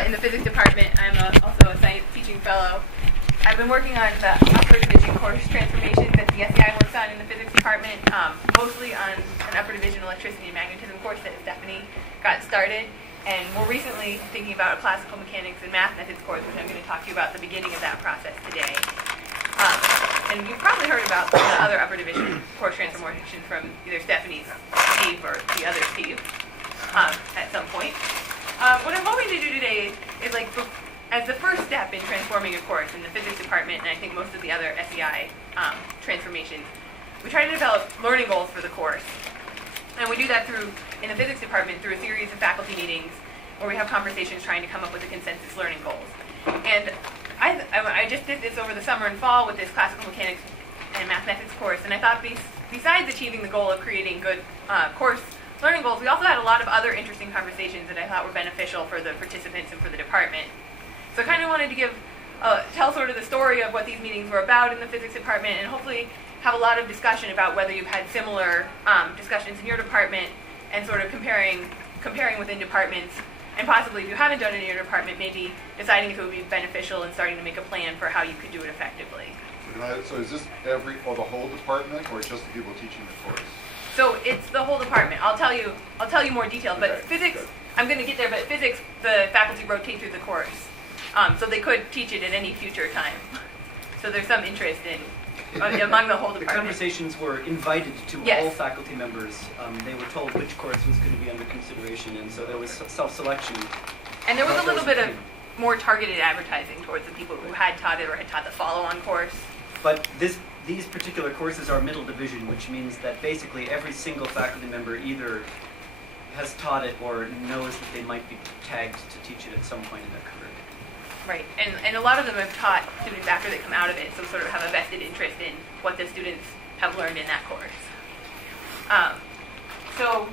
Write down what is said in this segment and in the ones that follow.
in the physics department. I'm also a science teaching fellow. I've been working on the upper division course transformations that the SEI works on in the physics department, mostly on an upper division electricity and magnetism course that Stephanie got started. And more recently, thinking about a classical mechanics and math methods course, which I'm going to talk to you about the beginning of that process today. And you've probably heard about the other upper division course transformations from either Stephanie's Steve or the other Steve at some point. What I'm hoping to do today is, like, as the first step in transforming a course in the physics department, and I think most of the other SEI transformations, we try to develop learning goals for the course. And we do that in the physics department, through a series of faculty meetings where we have conversations trying to come up with the consensus learning goals. And I just did this over the summer and fall with this classical mechanics and math methods course, and I thought besides achieving the goal of creating good course learning goals, we also had a lot of other interesting conversations that I thought were beneficial for the participants and for the department. So I kind of wanted to tell sort of the story of what these meetings were about in the physics department, and hopefully have a lot of discussion about whether you've had similar discussions in your department, and sort of comparing within departments, and possibly if you haven't done it in your department, maybe deciding if it would be beneficial and starting to make a plan for how you could do it effectively. So is this the whole department, or just the people teaching the course? So it's the whole department. I'll tell you more details, but Okay, physics, good. I'm going to get there, but physics, the faculty rotate through the course. So they could teach it at any future time. So there's some interest among the whole The department. conversations were invited to Yes. all faculty members. They were told which course was going to be under consideration, and so there was self-selection. And there was a That little bit of key. more targeted advertising towards the people who had taught it or had taught the follow-on course. But these particular courses are middle division, which means that basically every single faculty member either has taught it or knows that they might be tagged to teach it at some point in their career. Right, and a lot of them have taught students after they come out of it, so sort of have a vested interest in what the students have learned in that course. So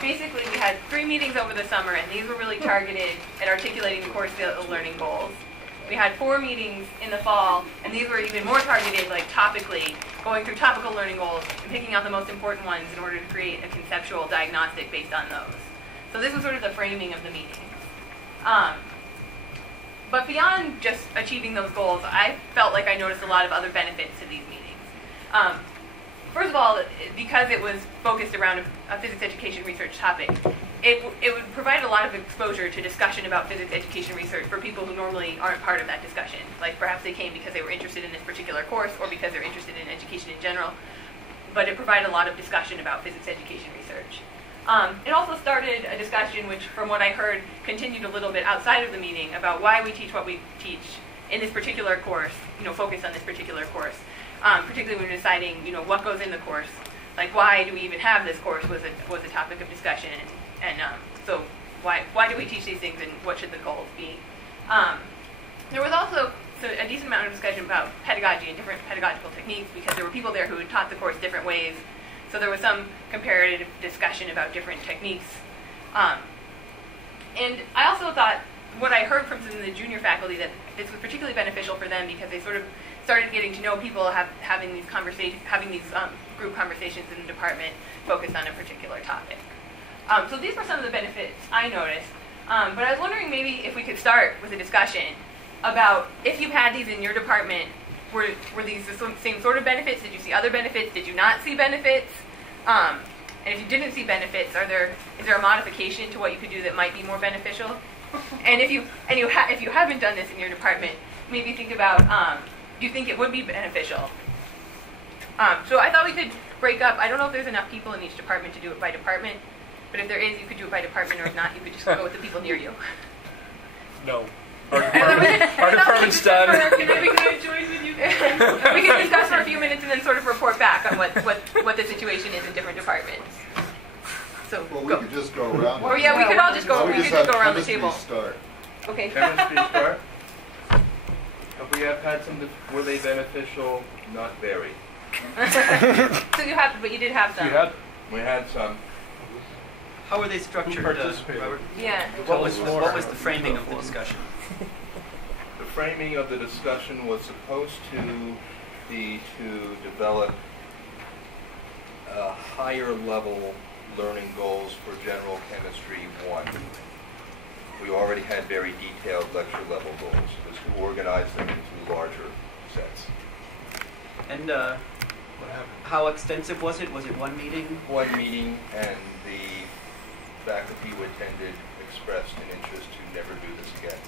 basically we had 3 meetings over the summer, and these were really targeted at articulating the course learning goals. We had 4 meetings in the fall, and these were even more targeted, like topically, going through topical learning goals and picking out the most important ones in order to create a conceptual diagnostic based on those. So this was sort of the framing of the meetings. But beyond just achieving those goals, I felt like I noticed a lot of other benefits to these meetings. First of all, because it was focused around a physics education research topic, it would provide a lot of exposure to discussion about physics education research for people who normally aren't part of that discussion. Like perhaps they came because they were interested in this particular course or because they're interested in education in general. But it provided a lot of discussion about physics education research. It also started a discussion which, from what I heard, continued a little bit outside of the meeting about why we teach what we teach in this particular course, focused on this particular course, particularly when we're deciding, what goes in the course. Like, why do we even have this course was a topic of discussion, and so why do we teach these things, and what should the goals be? There was also a decent amount of discussion about pedagogy and different pedagogical techniques, because there were people there who had taught the course different ways. So there was some comparative discussion about different techniques. And I also thought, what I heard from some of the junior faculty, that this was particularly beneficial for them because they sort of started getting to know people, having these group conversations in the department focused on a particular topic. So these were some of the benefits I noticed. But I was wondering maybe if we could start with a discussion about if you've had these in your department. Were these the same sort of benefits? Did you see other benefits? Did you not see benefits? And if you didn't see benefits, is there a modification to what you could do that might be more beneficial? And if you haven't done this in your department, maybe think about, do you think it would be beneficial? So I thought we could break up. I don't know if there's enough people in each department to do it by department, but if there is, you could do it by department, or if not, you could just go with the people near you. No. Our department's done. We can discuss for a few minutes and then sort of report back on what the situation is in different departments. So Well, we go. could just go around. Or yeah, we could all just go. Why don't We could just go around the chemistry table. Start. Okay. Chemistry start. If we have had some, were they beneficial? Not very. So you did have some. We had some. How were they structured, participated? Robert? Yeah. What was the framing of the discussion? The framing of the discussion was supposed to be to develop higher level learning goals for General Chemistry 1. we already had very detailed lecture level goals. It was to organize them into larger sets. And how extensive was it? Was it one meeting? One meeting, and the faculty who attended expressed an interest to never do this again.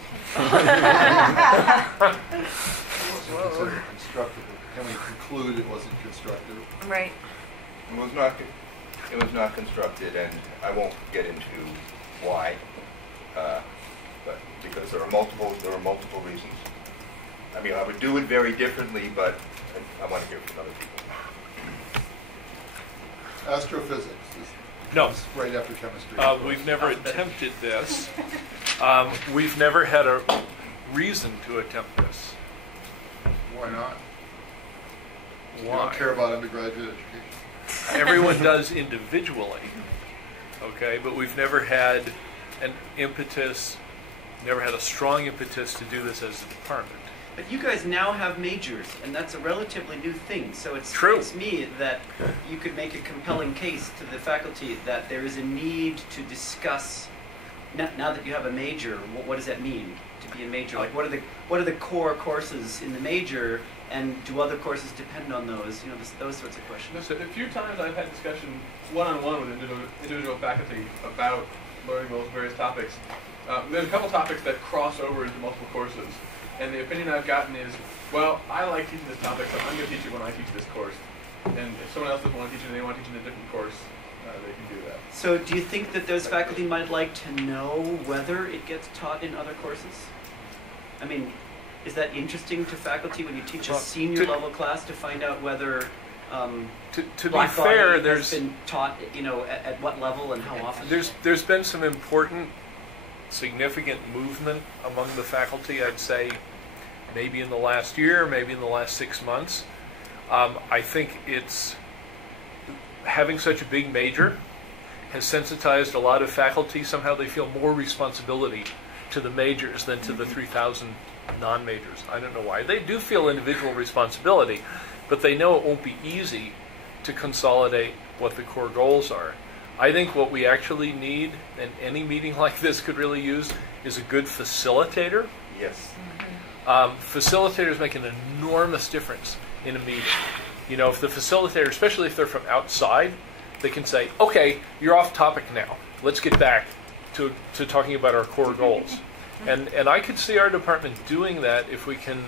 It wasn't considered constructive. Can we conclude it wasn't constructive? Right. It was not constructed, and I won't get into why, but because there are multiple reasons. I mean, I would do it very differently, but I want to hear from other people. Astrophysics is No. right after chemistry. We've never attempted this. We've never had a reason to attempt this. Why not? You Why? don't care about undergraduate education. Everyone does individually, okay? But we've never had an impetus, never had a strong impetus to do this as a department. But you guys now have majors, and that's a relatively new thing. So it True. strikes me that you could make a compelling case to the faculty that there is a need to discuss, now that you have a major, what does that mean to be a major? Like, what are the core courses in the major, and do other courses depend on those? You know, those sorts of questions. A few times I've had discussion one-on-one with individual faculty about learning those various topics. There's a couple topics that cross over into multiple courses. And the opinion I've gotten is, well, I like teaching this topic, so I'm going to teach it when I teach this course. And if someone else doesn't want to teach it and they want to teach it in a different course, they can do that. So do you think that those faculty might like to know whether it gets taught in other courses? I mean, is that interesting to faculty when you teach a Well, senior level class to find out whether To be Black fair, body there's has been taught, you know, at what level and how often? there's been some important, significant movement among the faculty, I'd say, maybe in the last year, maybe in the last 6 months. I think it's having such a big major has sensitized a lot of faculty. Somehow they feel more responsibility to the majors than to the 3,000 non-majors. I don't know why. They do feel individual responsibility, but they know it won't be easy to consolidate what the core goals are. I think what we actually need, and any meeting like this could really use, is a good facilitator. Yes. Facilitators make an enormous difference in a meeting. You know, if the facilitator, especially if they're from outside, they can say, okay, you're off topic now. Let's get back to talking about our core goals. And I could see our department doing that if we can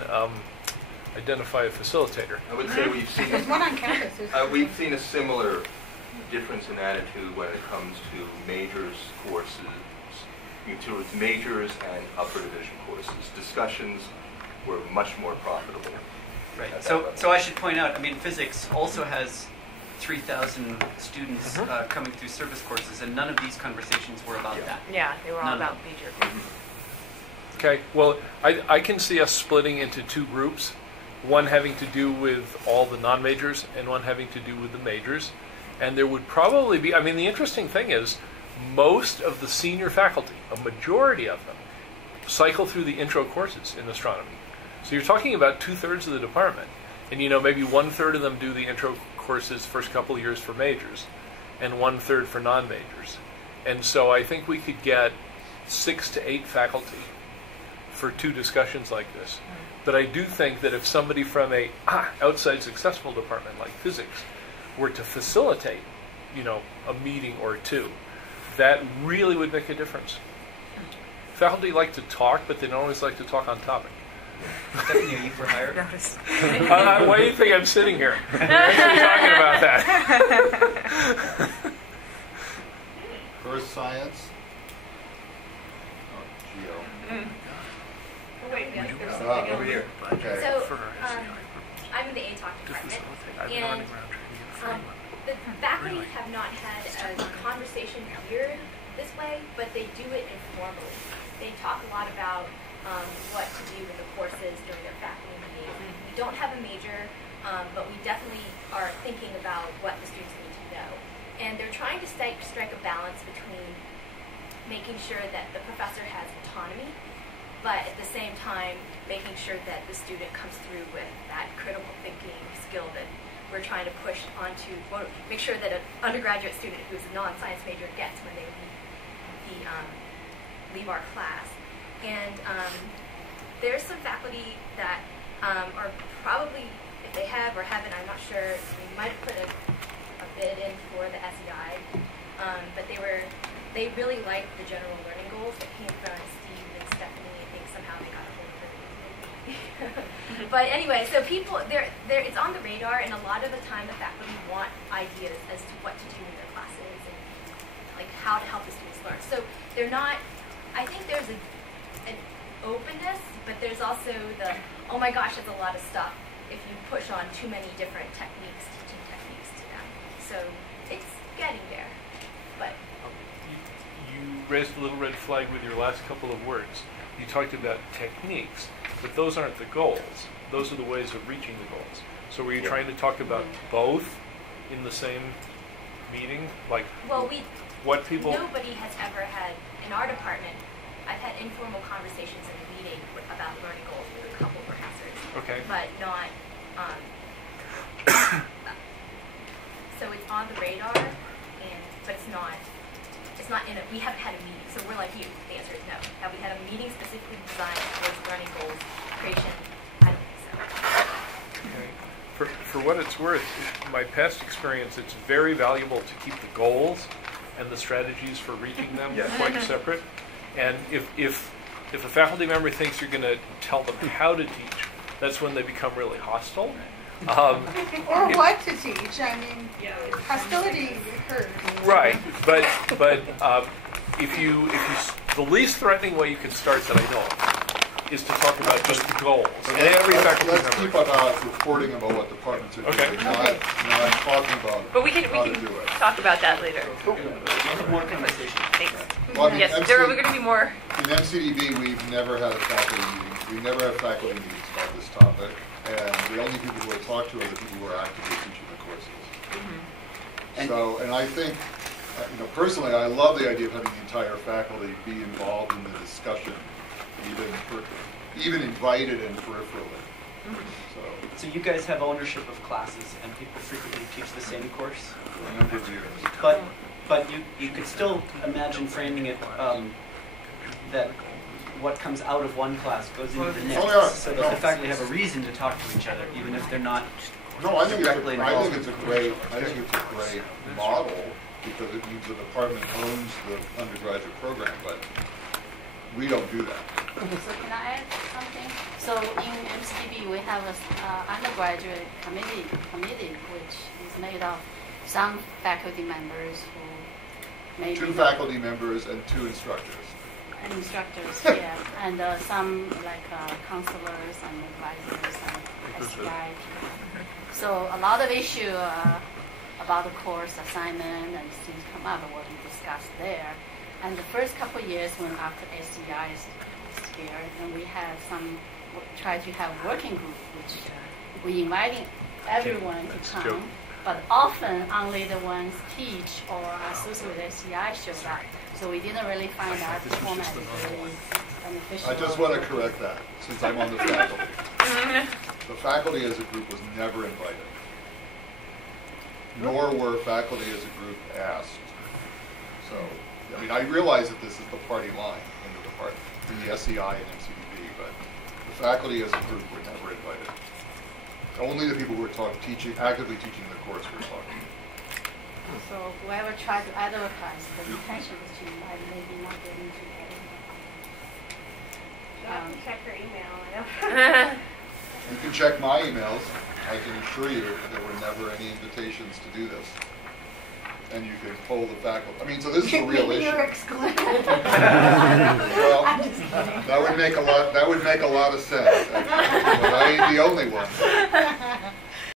identify a facilitator. I would say we've seen There's one on campus. we've seen a similar difference in attitude when it comes to majors courses, towards majors and upper division courses. Discussions were much more profitable. Right. at that So level. I should point out, I mean, physics also has 3,000 students coming through service courses, and none of these conversations were about Yeah. that. Yeah, they were all None of about major. Okay, well, I can see us splitting into two groups, one having to do with all the non-majors and one having to do with the majors. And there would probably be, I mean, the interesting thing is most of the senior faculty, a majority of them, cycle through the intro courses in astronomy. So you're talking about 2/3 of the department. And, you know, maybe 1/3 of them do the intro courses first couple of years for majors and 1/3 for non-majors. And so I think we could get 6 to 8 faculty for 2 discussions like this. But I do think that if somebody from a outside successful department like physics were to facilitate, you know, a meeting or 2, that really would make a difference. Faculty like to talk, but they don't always like to talk on topic. Stephanie, are you for hire? Why do you think I'm sitting here? Actually talking about that. Earth science. Oh, geo. Wait, yeah, there's something Ah, over else. here. Okay. So, I'm in the ATOC department, and the faculty have not had a conversation geared this way, but they do it informally. They talk a lot about what to do with the courses during their faculty meetings. We don't have a major, but we definitely are thinking about what the students need to know. And they're trying to strike a balance between making sure that the professor has autonomy, but at the same time, making sure that the student comes through with that critical thinking skill that we're trying to push onto, well, make sure that an undergraduate student who's a non-science major gets when they leave the leave our class. And there's some faculty that are probably, if they have or haven't, I'm not sure, we might have put a bid in for the SEI, but they really liked the general learning goals that came from Steve and Stephanie. I think somehow they got a hold of it. But anyway, so people, it's on the radar, and a lot of the time the faculty want ideas as to what to do in their classes and like how to help the students learn. So they're not, I think there's an openness, but there's also the, oh my gosh, that's a lot of stuff if you push on too many different techniques, teaching techniques to them. So it's getting there, but. You raised a little red flag with your last couple of words. You talked about techniques, but those aren't the goals. Those are the ways of reaching the goals. So were you trying to talk about both in the same meeting? Like, well, what people? Nobody has ever had, in our department, I've had informal conversations in a meeting about learning goals with a couple professors. Okay. But not, so it's on the radar, but it's not we haven't had a meeting, so we're like you, the answer is no. Have we had a meeting specifically designed towards learning goals creation? I don't think so. Okay. For what it's worth, my past experience, it's very valuable to keep the goals and the strategies for reaching them quite separate. And if a faculty member thinks you're going to tell them how to teach, that's when they become really hostile. Or what to teach. I mean, hostility occurs. Right, but if you the least threatening way you can start that I know of is to talk about just the goals. And every faculty Let's member. keep about reporting about what departments are Okay. doing, not talking about But we can how to do it. talk about that later. More conversation. Thanks. Well, I mean, Yes, there are going to be more. In MCDB, we've never had a faculty meeting. We never have faculty meetings about this topic, and the only people who are talked to are the people who are actively teaching the courses. And And I think, personally, I love the idea of having the entire faculty be involved in the discussion, even invited and peripherally. so you guys have ownership of classes, and people frequently teach the same course. A number of years. But you could still imagine framing it that what comes out of one class goes into the next, Oh, yeah. so that the faculty have a reason to talk to each other, even if they're not No, I think directly involved. it's a great model because it means the department owns the undergraduate program, but we don't do that. So can I add something? So in MCDB, we have an undergraduate committee, which is made of some faculty members who maybe 2 faculty members and 2 instructors. and instructors, yeah, and some like counselors and advisors and SCI. So a lot of issue about the course assignment and things come up will be discussed there. And the first couple of years when after SCI is here, and we have try to have working group, which we inviting everyone to come, but often only the ones teach or associated with SCI showed up. So we didn't really find out the format is really beneficial. I just want to correct that, since I'm on the faculty. The faculty as a group was never invited, nor were faculty as a group asked. So, I mean, I realize that this is the party line in the department, in the SEI and MCDB, but the faculty as a group were never invited. Only the people who were actively teaching the course were talking. So whoever tried to advertise the intention was to invite, maybe not getting to Check her email. I know. You can check my emails. I can assure you there were never any invitations to do this. And you can poll the faculty. I mean, so this is a real issue. You're excluded. Well, I'm just kidding. that would make a lot of sense, actually. But I ain't the only one.